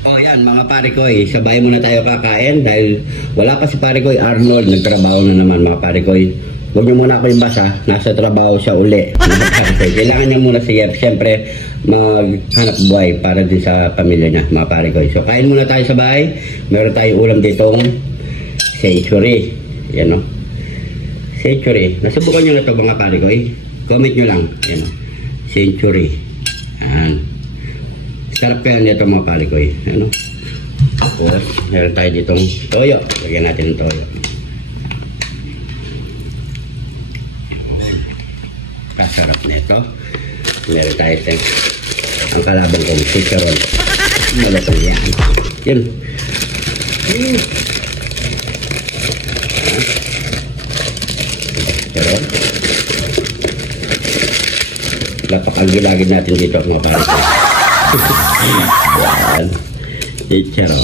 Oh yan mga pare ko sabay muna tayo kakain dahil wala pa si pare ko Arnold, nagtrabaho na naman mga pare ko. Huwag niyo muna ako ibasa, nasa trabaho siya uli. Kailangan niya muna siyempre maghanap buhay para din sa pamilya niya mga pare ko. So kain muna tayo sa bahay, meron tayong ulam ditong century. Yan o, century. Nasubukan niyo na ito mga pare ko comment nyo lang. Yan, century. Yan. Sarap kaya nito mga pare ko ano? Tapos meron tayo ditong toyo. Lagyan natin ng toyo. Kasarap nito. Meron tayo ang kalaban ko chicharon. Malatang yan. Yun. Chicharon. Napakagilagin natin dito mga pare ko. Yan. Chicharon.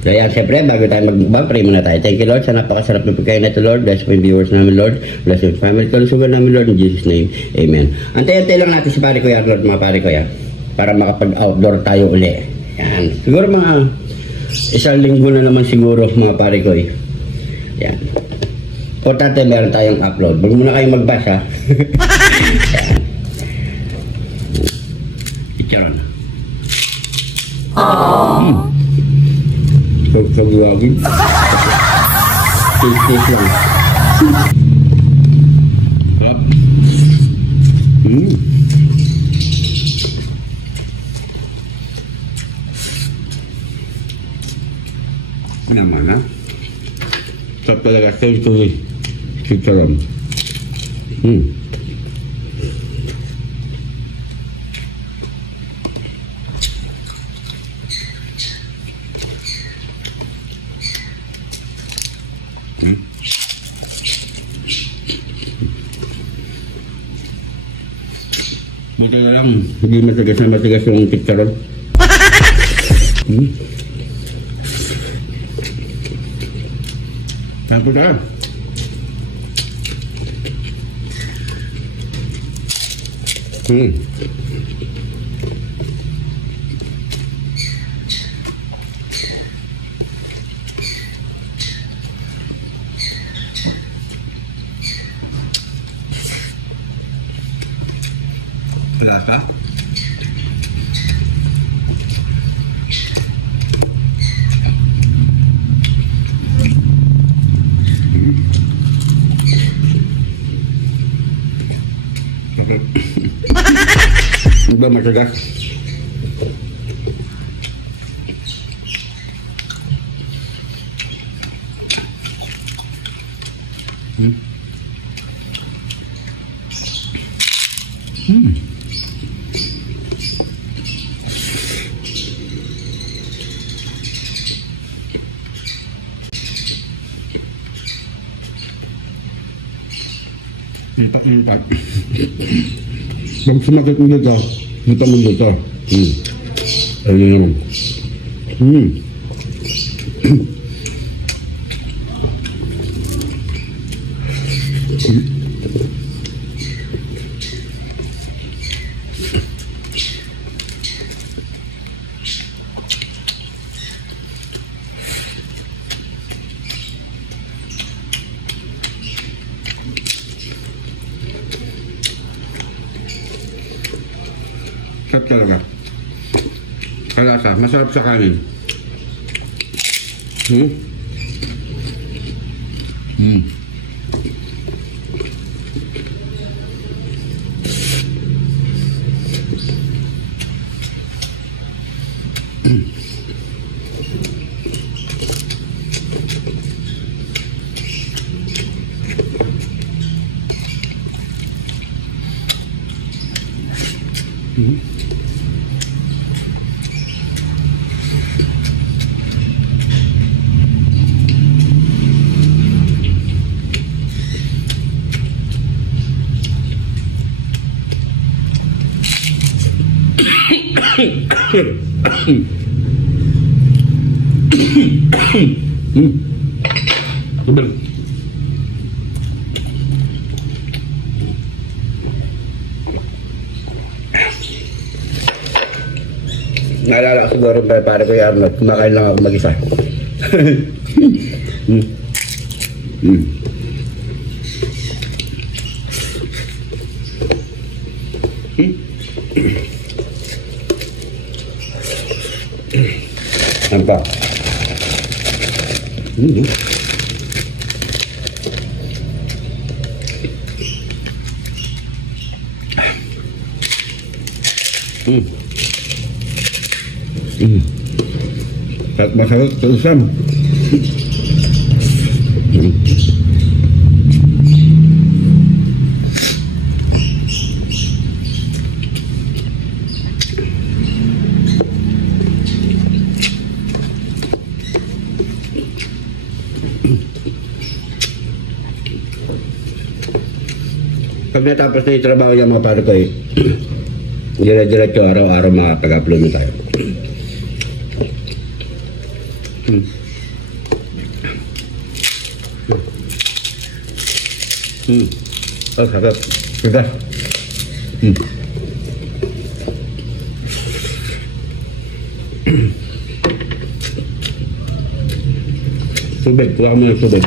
So yan, siyempre, bago tayo mag-pray muna tayo. Thank you, Lord, sa napakasarap na pagkain na ito, Lord. Bless po yung viewers namin, Lord. Bless yung family, consumer namin, Lord. In Jesus' name, Amen. Antay-antay lang natin si pare ko yan, Lord, mga pare ko yan. Para makapag-outdoor tayo uli. Yan. Siguro mga isang linggo na naman siguro, mga pare ko. Yan. Importante, meron tayong upload. Huwag muna kayong magbasa. Yan. Chicharon. Pagkabuwagin. Taste lang. Naman ha. Sarap talaga. Taste ko chicharon. Buti na lang, hindi matigas na matigas yung chicharon. Tapos na. Lasa. Okay. Iba matigas. Intak. Pag sumakit mo dito, dito mo dito. Ayun. Sarap talaga. Kalasa. Masarap sa kanin. Naalala ko siguro para ko yung Arnold. Kumakain lang ako mag-isa. Ano pa? Masarap sa usam. Pag natapos na yung trabaho niya mga pare ko eh, dire-diretso araw-araw makapag-upload na tayo. Oh, sarap. Sudah. Tubig, wala mo ng tubig.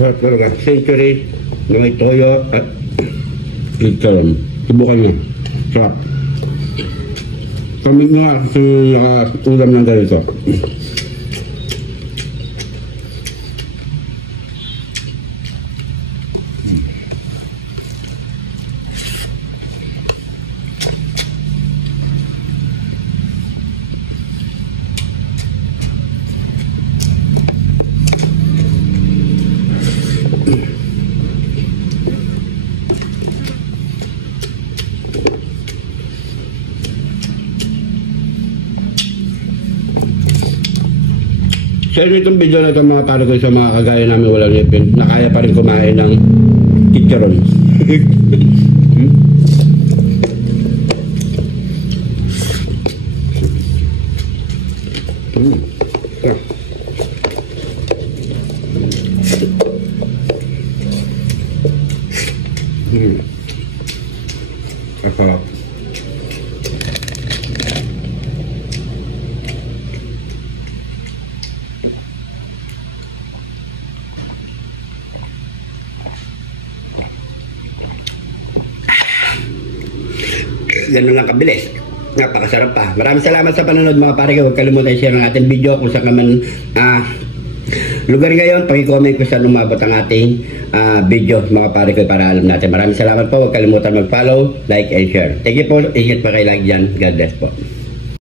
Sarap talaga. Century na may toyo at lechon. Subukan nyo. Sarap. Kamig mo nga sa ulam ng ganito. Sa itong video na ito mga pare ko sa mga kagaya namin walang ngipin na kaya pa rin kumain ng chicharon. Sarap. Ganun lang kabilis. Napakasarap pa. Maraming salamat sa panonood mga pare ko. Huwag kalimutan i-share ang ating video kung saan ka man lugar ngayon. Pag-comment ko saan umabot ang ating video mga pare ko para alam natin. Maraming salamat po. Huwag kalimutan mag-follow, like, and share. Thank you po. Ingat pa kayo lang dyan. God bless po.